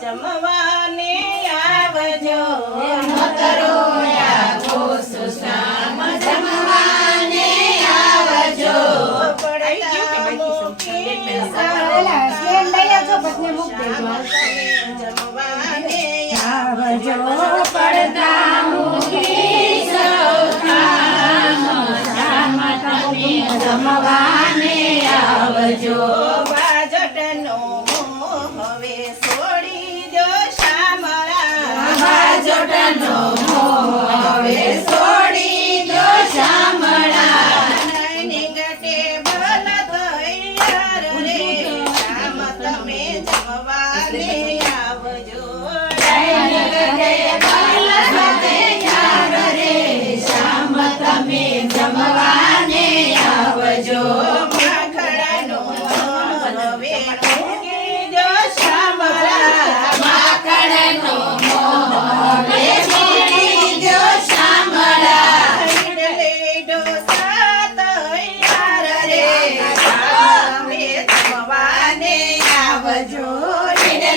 જમવાને આવજો. મકરો આવો સુસ્નામ જમવાને આવજો. જમવાને આવજો પડતા મૂકી જમવાને জোরে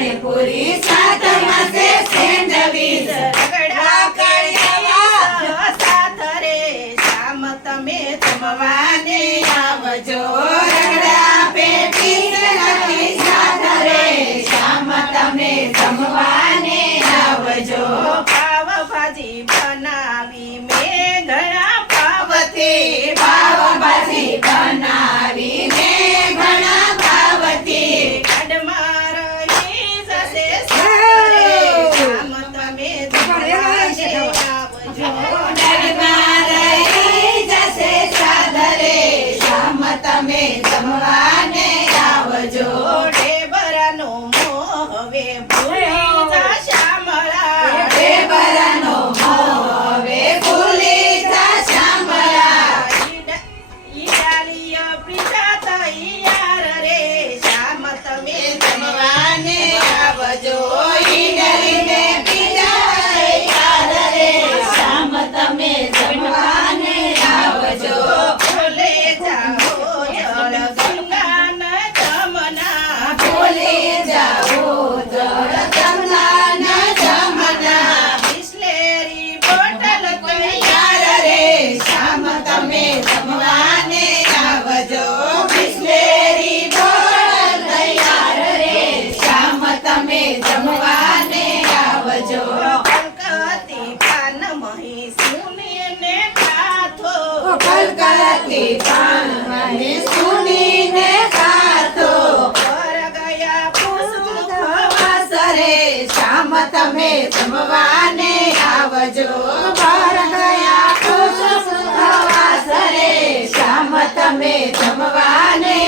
પાણીપુરી સાત શામ તમે જમવાને આવજો. શામ તમે જમવાને આવજો. પાવ ભાજી બનાવી મેં ઘણા પાવથી. કલકલતી પણ મને સુનીને ગાતો પર ગયા પુષ્પવાસરે શામ તમે જમવાને આવજો. પર ગયા પુષ્પવાસરે શામ તમે જમવાને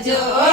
તમે જમવાને આવજો